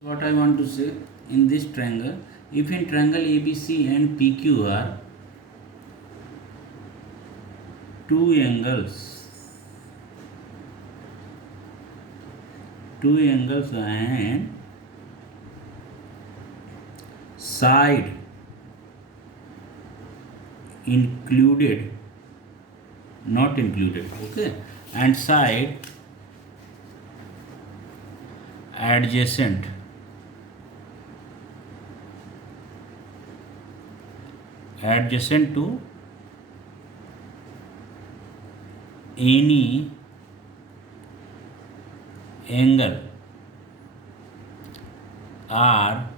What I want to say in this triangle, if in triangle ABC and PQ are two angles and side included, not included, okay, and side adjacent to any angle are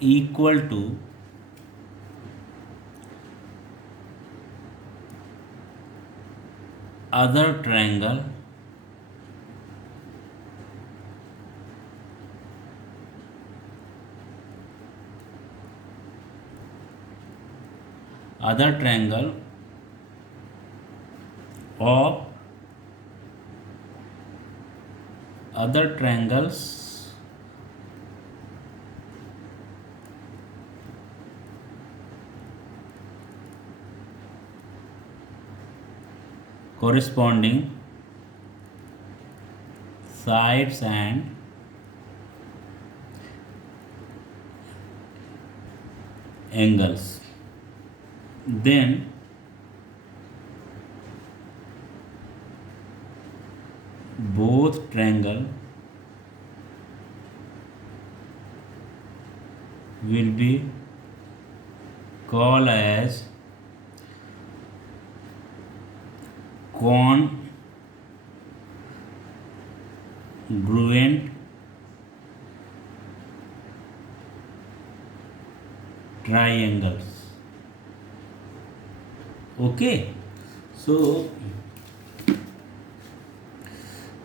equal to other triangle of other triangles corresponding sides and angles, then both triangle will be called as congruent triangles. Okay, so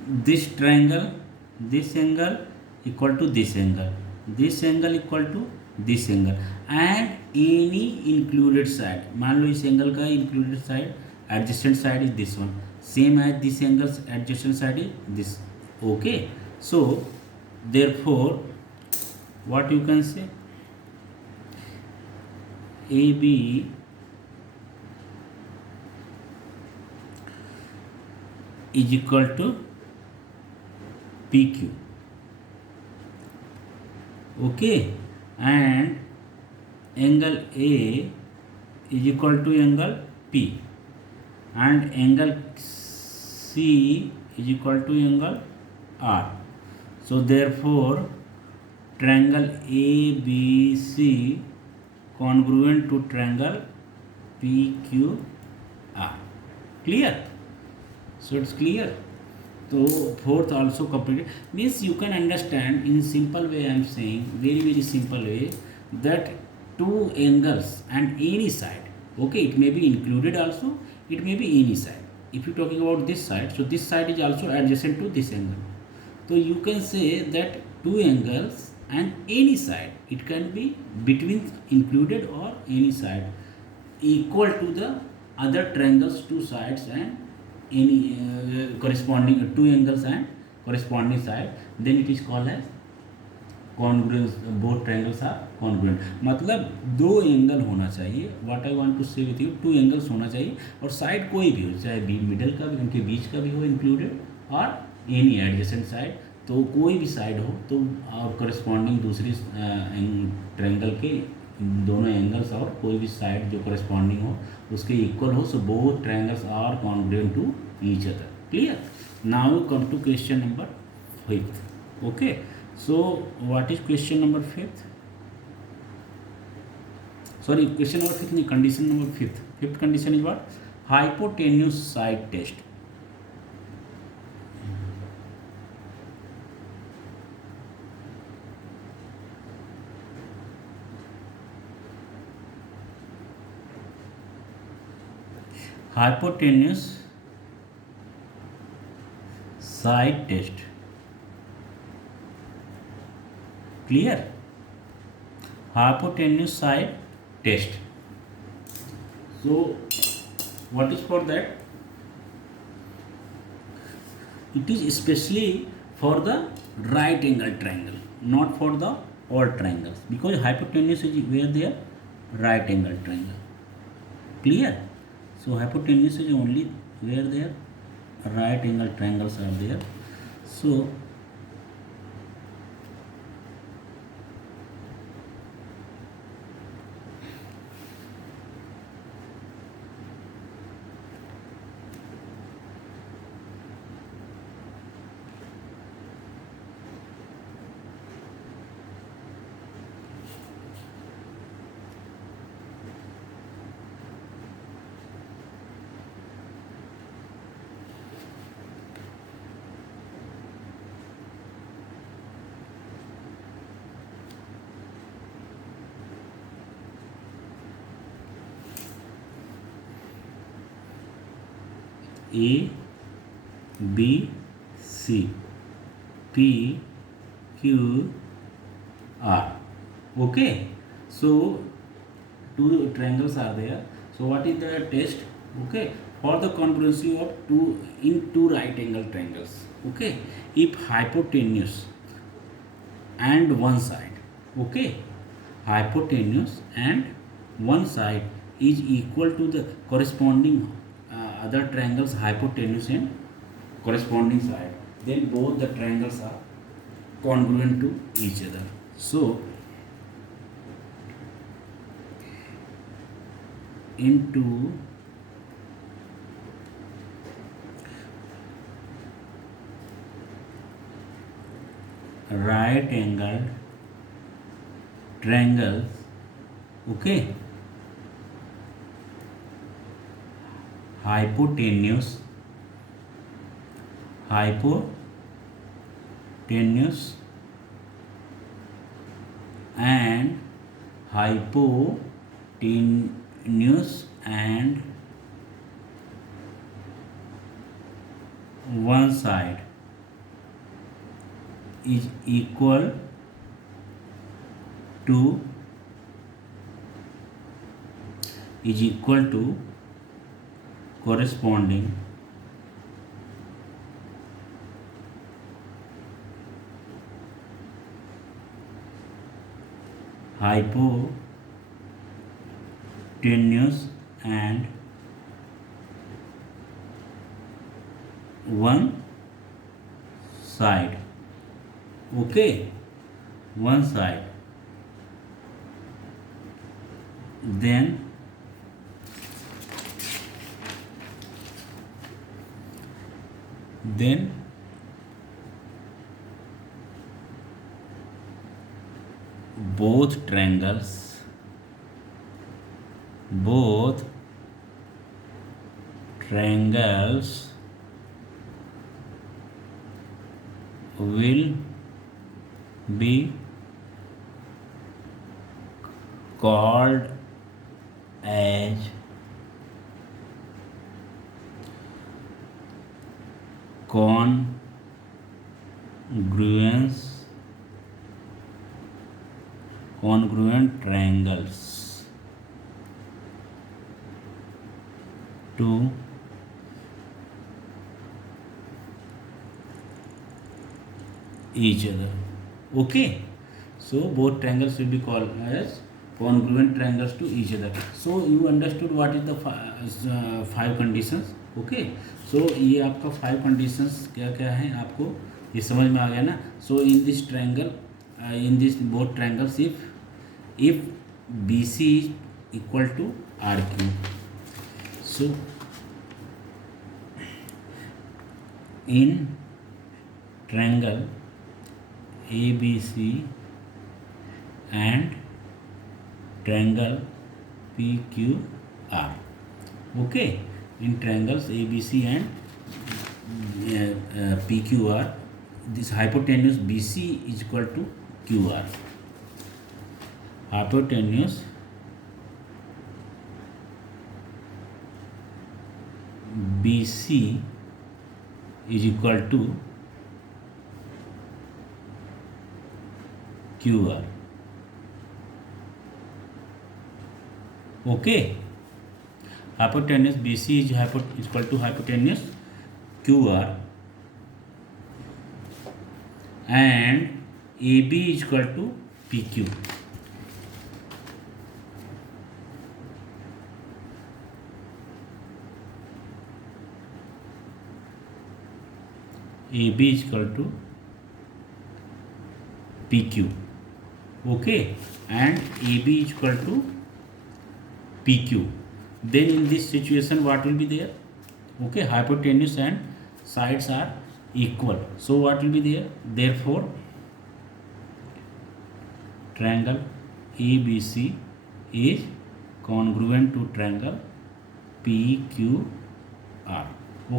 this triangle, this angle equal to this angle, this angle equal to this angle, and any included side. मान लो इस angle का included side, adjacent side is this one, same as this angle's adjacent side is this. Okay, so therefore what you can say, AB is equal to PQ. Okay, and angle A is equal to angle P, and angle C is equal to angle R. So therefore triangle ABC congruent to triangle PQR. Clear? So it's clear. So fourth also completed, means you can understand in simple way. I am saying very simple way, that two angles and any side, okay, it may be included also, it may be any side. If you talking about this side, so this side is also adjacent to this angle, so you can say that two angles and any side, it can be between included or any side, equal to the other triangles two sides and any corresponding two angles and corresponding side, then it is called as congruence. Both triangles are congruent, मतलब दो angle होना चाहिए. What I want to say with you, two angles होना चाहिए, और side कोई भी हो, चाहे मिडल का भी, उनके बीच का भी हो इंक्लूडेड, और एनी एडजेसेंट साइड, तो कोई भी साइड हो तो, और करस्पॉन्डिंग दूसरी ट्रायंगल के दोनों एंगल्स और कोई भी साइड जो करस्पॉन्डिंग हो उसके इक्वल हो, so both triangles are congruent to each other. Clear? Now come to question number 5. Okay, so what is question number 5th? Sorry, question number 5th नहीं, condition number 5th. Fifth condition is what? Hypotenuse side test. Hypotenuse side test. Clear? Hypotenuse side test. So What is for that? It is especially for the right angle triangle, not for the odd triangles, because hypotenuse is where they are right angle triangle. Clear? So hypotenuse is only where there right angle triangles are there. So A, B, C, P, Q, R. Okay. So two triangles are there. So what is the test? Okay. For the congruency of two right angle triangles. Okay. If hypotenuse and one side. Okay. Hypotenuse and one side is equal to the corresponding other triangles hypotenuse and corresponding side, then both the triangles are congruent to each other. So into right angled triangles, okay, hypotenuse and hypotenuse and one side is equal to corresponding hypotenuse and one side. Okay, one side. Then both triangles will be called as congruent triangles to each other. Okay, so both triangles will be called as congruent triangles to each other. So you understood what is the five conditions. Okay, so ये आपका five conditions क्या क्या हैं आपको ये समझ में आ गया ना. So in this triangle in this both triangles, if BC is equal to RQ, so in triangle ABC and triangle PQR, okay, in triangles ABC and PQR, this hypotenuse BC is equal to QR. Hypotenuse BC is equal to QR. Okay. hypotenuse BC is equal to hypotenuse QR, and AB is equal to PQ. AB is equal to PQ. Okay, and AB is equal to PQ. Then in this situation what will be there? Okay, hypotenuse and sides are equal, so what will be there? Therefore triangle ABC is congruent to triangle PQR.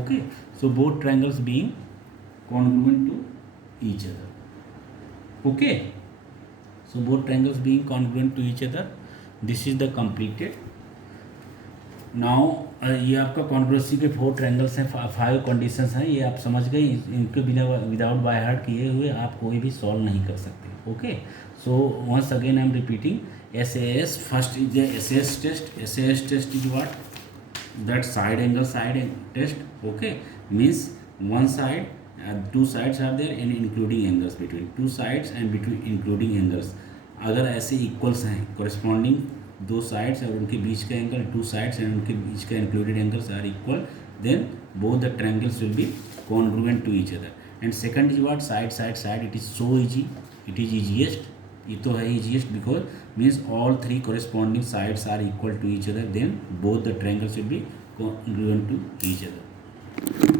Okay, so both triangles being congruent to each other. Okay, so both triangles being congruent to each other, this is the completed. Now ये आपका congruency के 4 triangles हैं, 5 conditions हैं, ये आप समझ गए। इनके बिना विदाउट बाय हार्ट किए हुए आप कोई भी सॉल्व नहीं कर सकते। Okay, so once again I am repeating, SAS first is the SAS test. SAS test is what? That side angle test. Okay, means one side, 2 sides are there and including angles between 2 sides and between including angles। अगर ऐसे equals हैं corresponding 2 sides और उनके बीच का angle, 2 sides and उनके बीच का included angles are equal, then both the triangles will be congruent to each other। And second is what? Side, it is so easy, it is easiest, ये तो है easiest because means all 3 corresponding sides are equal to each other, then both the triangles will be congruent to each other।